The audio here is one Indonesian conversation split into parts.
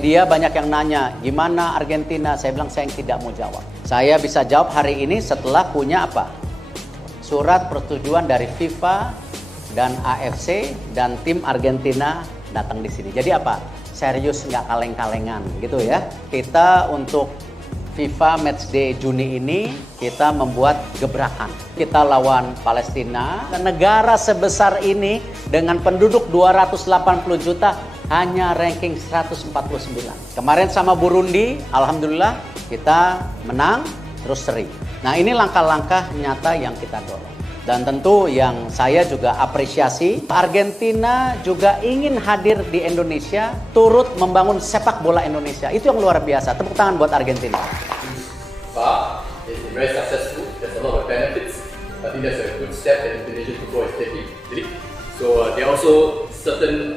Media banyak yang nanya, gimana Argentina? Saya bilang saya yang tidak mau jawab. Saya bisa jawab hari ini setelah punya apa? Surat persetujuan dari FIFA dan AFC dan tim Argentina datang di sini. Jadi apa? Serius, nggak kaleng-kalengan gitu ya. Kita untuk FIFA Matchday Juni ini kita membuat gebrakan. Kita lawan Palestina, negara sebesar ini dengan penduduk 280 juta hanya ranking 149. Kemarin sama Burundi, alhamdulillah kita menang terus seri. Nah, ini langkah-langkah nyata yang kita dorong. Dan tentu yang saya juga apresiasi, Argentina juga ingin hadir di Indonesia, turut membangun sepak bola Indonesia. Itu yang luar biasa. Tepuk tangan buat Argentina. Far, it's very successful. There's a lot of benefits. I think that's a good step that Indonesian football is taking. So there are also certain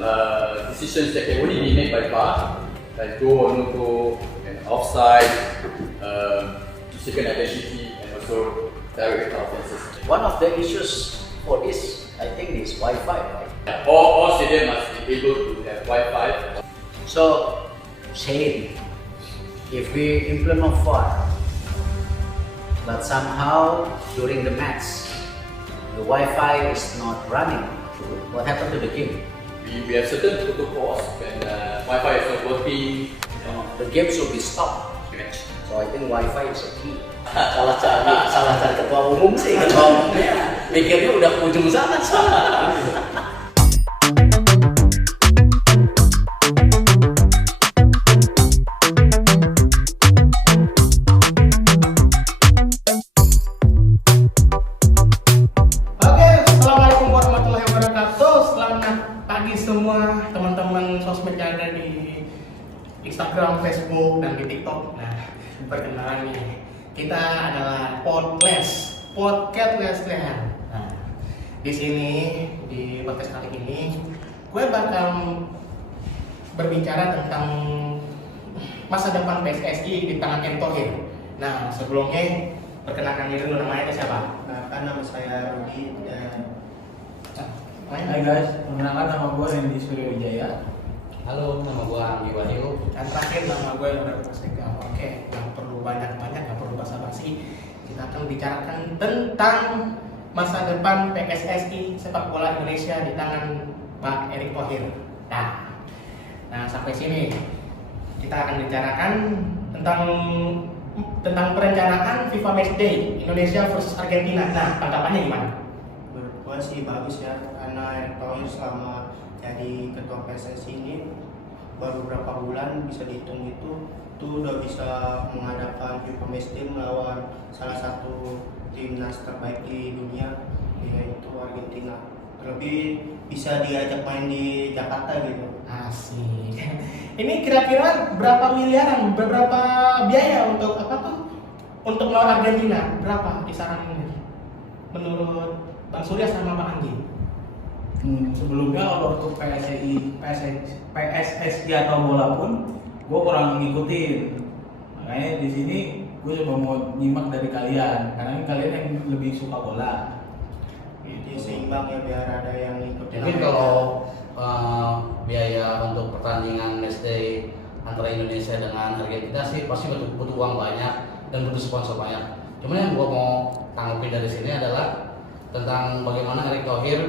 decisions that can only be made by VAR, like go or no go, and offside, second identity, and also direct offenses. One of the issues for this, I think, is Wi-Fi, right? All stadiums must be able to have Wi-Fi. So, say if we implement VAR, but somehow during the match, the Wi-Fi is not running, what happened to the game? We have certain protocols when Wi-Fi is not working. The game should be stopped. So I think Wi-Fi is a key. salah cari ketua umum sih, ketua umumnya mikirnya udah ke ujung sana. Assalamualaikum warahmatullahi wabarakatuh. Selamat pagi semua teman-teman sosmed yang ada di Instagram, Facebook, dan di TikTok. Nah, perkenalannya kita adalah podcast Westland. Nah, di sini di podcast kali ini gue bakal berbicara tentang masa depan PSSI di tangan Erick Thohir. Nah, sebelumnya perkenalkan diri dulu, namanya siapa? Nama saya Rudi dan Hai guys, perkenalkan nama gue Randy Suryawijaya. Halo, nama gue Anggi Wahyu. Dan terakhir nama gue Leonardo Pasega. Oke, nggak perlu banyak-banyak, nggak perlu basa-basi. Kita akan bicarakan tentang masa depan PSSI sepak bola Indonesia di tangan Pak Erick Thohir. Nah sampai sini kita akan bicarakan tentang perencanaan FIFA Matchday Indonesia versus Argentina. Nah, tanggapannya gimana? menurut gua sih bagus ya, karena Erick Thohir selama jadi ketua PSSI ini baru beberapa bulan, bisa dihitung itu tuh udah bisa mengadakan FIFA Matchday melawan salah satu timnas terbaik di dunia, yaitu Argentina. Terlebih bisa diajak main di Jakarta gitu. Asik. Ini kira-kira berapa miliaran, berapa biaya untuk untuk melawan Argentina? Berapa kisarannya menurut Bang Surya sama Bang Anggi? Sebelumnya kalau untuk PSSI atau bola pun gue kurang ngikutin. Makanya di sini gue coba mau nyimak dari kalian, karena kalian yang lebih suka bola. Jadi seimbang ya, biar ada yang ngikutin. Mungkin kalau biaya untuk pertandingan matchday antara Indonesia dengan Argentina sih pasti butuh uang banyak dan butuh sponsor banyak. Cuman yang gua mau tanggapin dari sini adalah tentang bagaimana Erick Thohir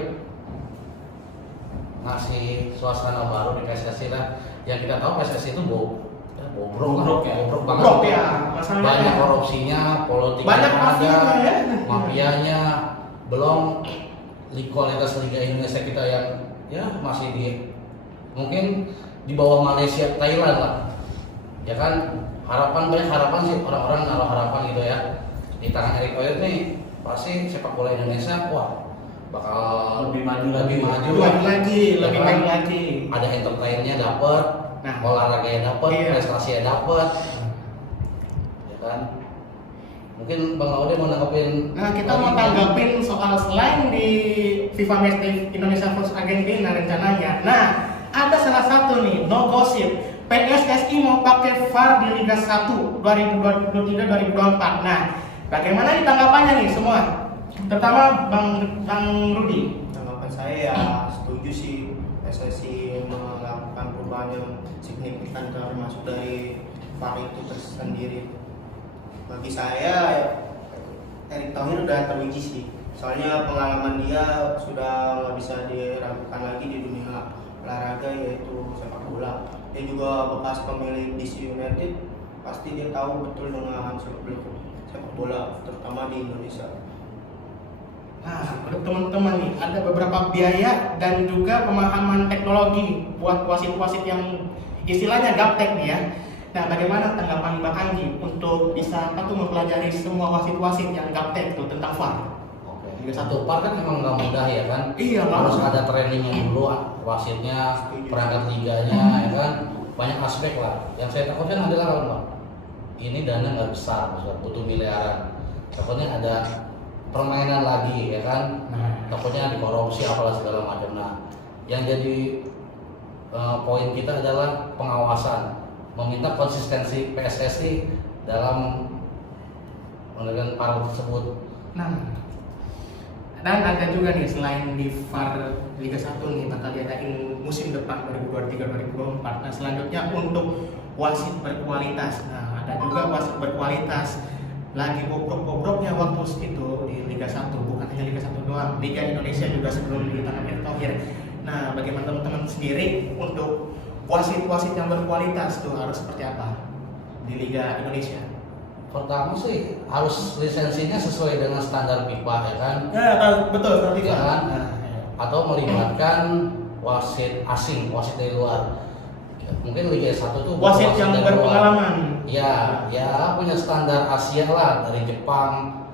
ngasih suasana baru di PSSI lah. Yang kita tahu PSSI itu bobrok banget. Ya, masalahnya banyak korupsinya, politiknya banyak ada, ya. mafianya, belum kualitas Liga Indonesia kita yang ya masih mungkin di bawah Malaysia, Thailand lah. Ya kan, banyak harapan sih, orang-orang naruh harapan gitu ya. Di tangan Erick Thohir nih pasti sepak bola Indonesia bakal Lebih maju lebih baik lagi. Ada entertainnya dapat, olahraganya dapat, Iya. prestasinya dapat. Ya kan? Mungkin Bang Laude mau nanggepin. Nah, kita mau tanggapin soal selain di FIFA Matchday Indonesia versus Argentina rencananya. Nah, ada salah satu nih, no gossip. PSSI mau pakai VAR di Liga 1 2023-2024. Nah, bagaimana nih tanggapannya nih semua? Pertama Bang Rudi. Tanggapan saya ya setuju sih, PSSI melakukan perubahan yang signifikan signifikan termasuk dari VAR itu tersendiri. Bagi saya Erick Thohir udah teruji sih, soalnya pengalaman dia sudah nggak bisa diragukan lagi di dunia olahraga, yaitu sepak bola. Dia juga bekas pemilik DC United, pasti dia tahu betul dengan seluk-beluk sepak bola, terutama di Indonesia. Nah, untuk teman-teman nih, ada beberapa biaya dan juga pemahaman teknologi buat wasit-wasit yang istilahnya gaptek nih ya. Nah, bagaimana tanggapan Mbak Anggi untuk bisa mempelajari semua wasit-wasit yang gaptek itu tentang VAR? Oke. Satu VAR kan memang nggak mudah ya kan. Iya, harus nggak ada trainingnya dulu, wasitnya, perangkat liganya ya kan. Banyak aspek lah. Yang saya takutkan adalah kalau Pak, ini dana nggak besar, butuh miliaran. Takutnya ada permainan lagi ya kan, takutnya dikorupsi apalah segala macam. Nah, yang jadi poin kita adalah pengawasan, meminta konsistensi PSSI dalam menegakkan VAR tersebut. Nah, dan ada juga nih selain di VAR Liga 1 nih bakal diadain musim depan 2023-2024. Nah, selanjutnya untuk wasit berkualitas. Nah, ada juga wasit berkualitas. Lagi bobrok-bobroknya waktu itu di Liga 1, bukan hanya Liga 1 doang, Liga Indonesia juga sebelum di tangan Erick Thohir. Nah, bagaimana teman-teman sendiri untuk wasit-wasit yang berkualitas tuh harus seperti apa di Liga Indonesia? Pertama sih harus lisensinya sesuai dengan standar FIFA ya kan. Ya, betul seperti Ya kan? Nah, Atau melibatkan wasit asing, wasit dari luar. Mungkin Liga 1 tuh wasit yang dari luar. berpengalaman. Ya punya standar Asia lah, dari Jepang,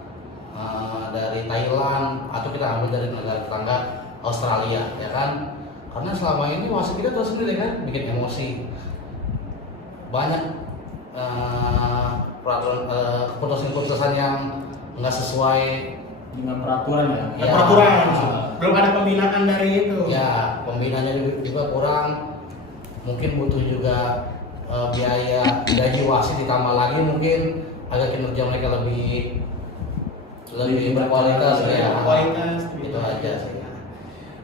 dari Thailand, atau kita ambil dari negara tetangga Australia, ya kan? Karena selama ini wasit kita tahu sendiri kan, bikin emosi. Banyak peraturan keputusan-keputusan yang nggak sesuai dengan peraturan ya. Ada peraturan, belum ada pembinaan dari itu. Ya, pembinaannya juga kurang. Mungkin butuh juga biaya gaji wasit ditambah lagi, mungkin agar kinerja mereka lebih berkualitas ya. Berkualitas, Itu aja sih.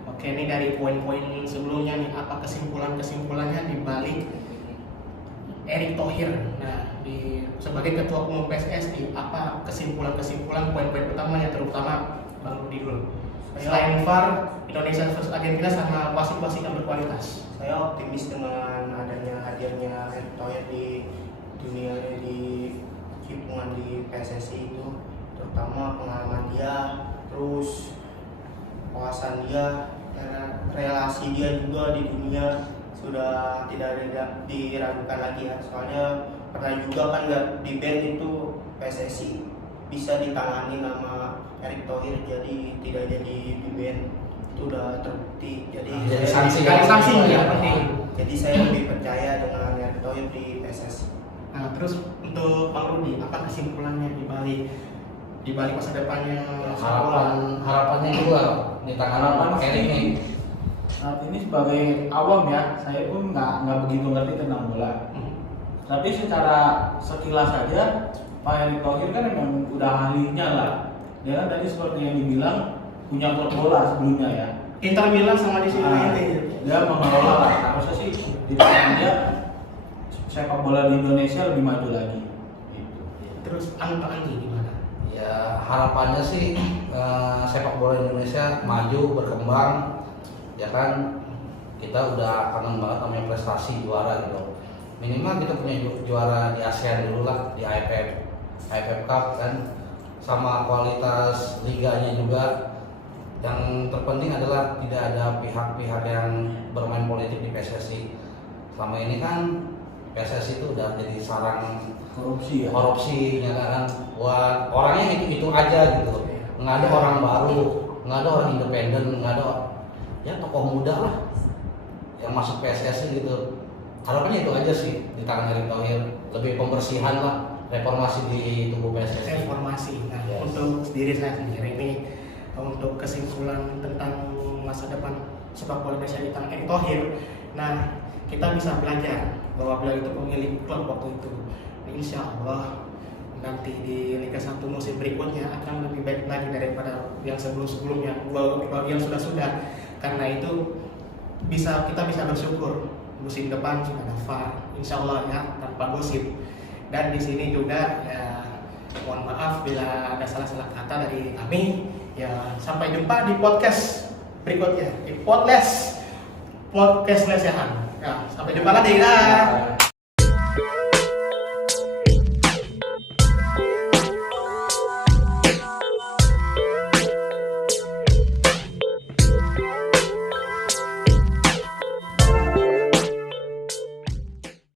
Oke, ini dari poin-poin sebelumnya nih, apa kesimpulannya di balik Erick Thohir? Nah, sebagai ketua umum PSSI, apa kesimpulan poin-poin utamanya, terutama Bang Rudi dulu. Selain VAR, Indonesia versus Argentina sama wasit-wasit yang berkualitas. Saya optimis dengan adanya hadirnya Erick Thohir di dunia, di himpunan di PSSI itu, terutama pengalaman dia, terus wawasan dia, relasi dia juga di dunia sudah tidak diragukan lagi ya. Soalnya pernah juga kan nggak di band itu PSSI bisa ditangani nama Erick Thohir, jadi tidak jadi di band, itu udah terbukti. Jadi sanksi ya penting. Jadi saya lebih percaya dengan Erick Thohir di PSSI. Nah, terus untuk Bang Rudi, apa kesimpulannya di balik masa depannya sepak bola? Harapannya juga di tangan Erick nih. Saat ini sebagai awam ya, saya pun nggak begitu ngerti tentang bola. Tapi secara sekilas saja, Pak Erick Thohir kan memang udah ahlinya lah. Dia kan tadi seperti yang dibilang punya klub bola sebelumnya ya. Inter Milan sama di sini Dia mengelola lah. Harusnya sih di tangan dia sepak bola di Indonesia lebih maju lagi. Gitu. Terus Pak Anggi gimana? Ya harapannya sih sepak bola Indonesia maju berkembang, ya kan. Kita udah kangen banget namanya prestasi juara gitu. Minimal kita punya juara di ASEAN dulu lah, di AFF Cup kan, sama kualitas liganya juga. Yang terpenting adalah tidak ada pihak-pihak yang bermain politik di PSSI. Selama ini kan PSSI itu udah jadi sarang korupsi ya kan, buat orangnya itu aja gitu, nggak ada orang baru, nggak ada orang independen, nggak ada ya tokoh muda lah yang masuk PSSI gitu. Harapannya itu aja sih di tangan Erick Thohir, lebih pembersihan lah, reformasi di tubuh PSSI. Reformasi. Nah, Yes. untuk diri saya sendiri ini, untuk kesimpulan tentang masa depan sepak bola Indonesia di tangan Erick Thohir. Nah, kita bisa belajar bahwa beliau itu pemilik klub waktu itu. Insya Allah nanti di Liga 1 musim berikutnya akan lebih baik lagi daripada yang sebelum-sebelumnya, yang sudah-sudah. Karena itu kita bisa bersyukur musim depan sudah ada VAR, insya Allah ya, tanpa gosip. Dan di sini juga ya, mohon maaf bila ada salah-salah kata dari kami. Ya, sampai jumpa di podcast berikutnya, di podcast Lesehan. Ya, sampai jumpa lagi. Dah.